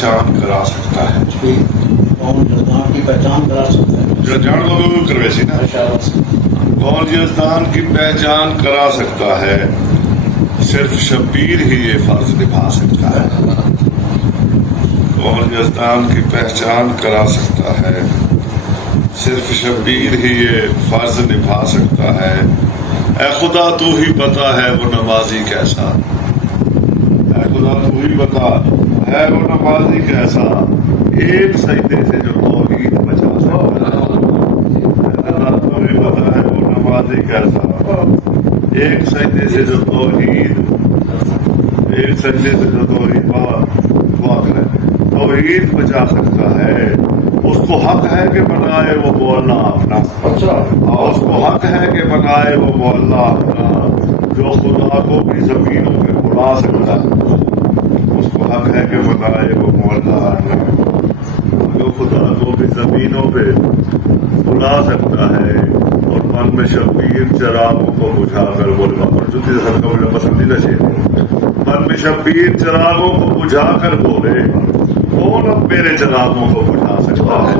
پہچان کرا سکتا ہے؟ کون یزدان کی پہچان کرا سکتا ہے؟ جو جان لوگوں کروے سی نا، کون یزدان کی پہچان کرا سکتا ہے؟ صرف شبیر ہی یہ فرض نبھا سکتا ہے۔ کون یزدان کی پہچان کرا سکتا ہے؟ صرف شبیر ہی یہ فرض نبھا سکتا ہے۔ اے خدا تو ہی بتا ہے وہ نمازی کیسا، اے خدا تو ہی بتا ہے وہ نمازی کیسا، ایک سجدے سے جو توحید بچا سکتا ہے۔ اے خدا تو ہی بتا ہے وہ نمازی کیسا، ایک سجدے سے جو توحید، ایک سجدے سے جو توحید بچا سکتا ہے۔ اس کو حق ہے کہ بنائے وہ مولا اپنا، اس کو حق ہے کہ بنائے وہ مولا اپنا، جو خدا کو بھی زمینوں پہ بلا سکتا ہے۔ اس کو حق ہے کہ بنائے وہ مولا اپنا، جو خدا کو بھی زمینوں پہ بلا سکتا ہے۔ اور من میں شبیر چراغوں کو بجھا کر بولنا پڑتی ہے، پسندیدہ شعر ہے۔ من میں شبیر چراغوں کو بجھا کر بولے، کون اب میرے چراغوں کو بجھا سکتا ہے؟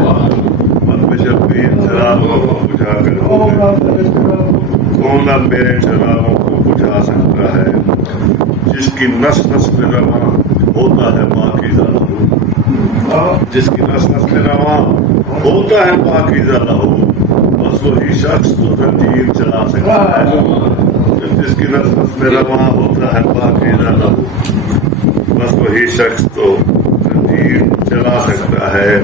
من میں شبیر چراغوں کو بجھا کر بولے، کون اب میرے چراغوں کو بجھا سکتا ہے؟ جس کی نس نس میں رواں ہوتا ہے پاکیزہ لہو، جس کی نس نس میں رواں ہوتا ہے پاکیزہ لہو، بس وہی شخص تو زنجیر چلا سکتا ہے۔ جس کی نس نس میں رواں ہوتا ہے پاکیزہ لہو، بس وہی شخص تو زنجیر چلا سکتا ہے۔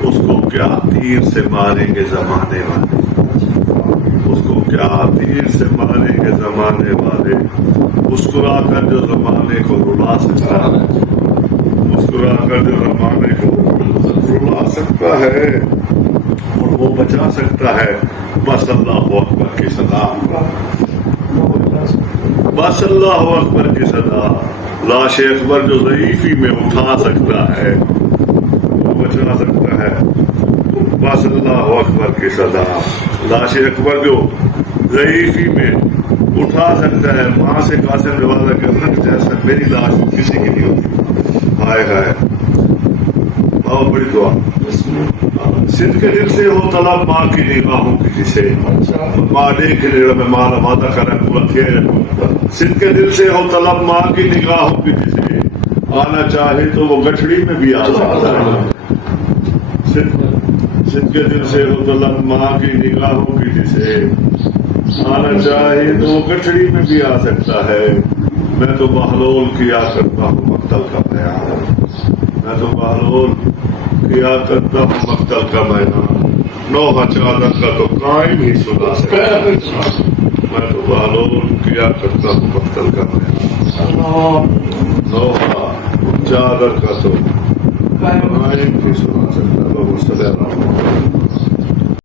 اس کو کیا تیر سے ماریں گے زمانے والے، اس کو کیا تیر سے ماریں گے زمانے والے، مسکرا کر جو زمانے کو رلا سکتا ہے، مسکرا کر جو زمانے کو رلا سکتا ہے اور وہ بچا سکتا ہے۔ بس اللہ اکبر کی صدا، بس اللہ اکبر کی صدا، لاش اکبر جو ضعیفی میں اٹھا سکتا ہے وہ بچا سکتا ہے۔ بس اللہ اکبر کی صدا، لاش اکبر جو ضعیفی میں اٹھا سکتا ہے۔ وہاں سے قاسم نوازا کرنا کہ جیسا میری لاش کسی کی نہیں ہوتی۔ ہائے ہائے، بہت بڑی دعا۔ صدق کے دل سے ہو طلب ماں کی نگاہوں کی، جسے ماں دیکھ لے میں ماں وعدہ کریں پورا تھے۔ صدق کے دل سے ہو طلب ماں کی نگاہوں کی، جسے آنا چاہے تو وہ گٹھڑی میں بھی آ سکتا ہے۔ صدق کے دل سے ہو طلب ماں کی نگاہوں کی، جسے آنا چاہے تو وہ گٹھڑی میں بھی آ سکتا ہے۔ میں تو بہلول کیا کرتا ہوں مقتل کا بیان، میں تو بہلول کیا کرتا ہوں مقتل کا میدان، نوحہ چادر کا تو قائم ہی سنا سکتا ہے۔ میں تو بہلول کیا کرتا ہوں مقتل کا میدان، نوحہ چادر کا تو قائم ہی سنا سکتا ہے۔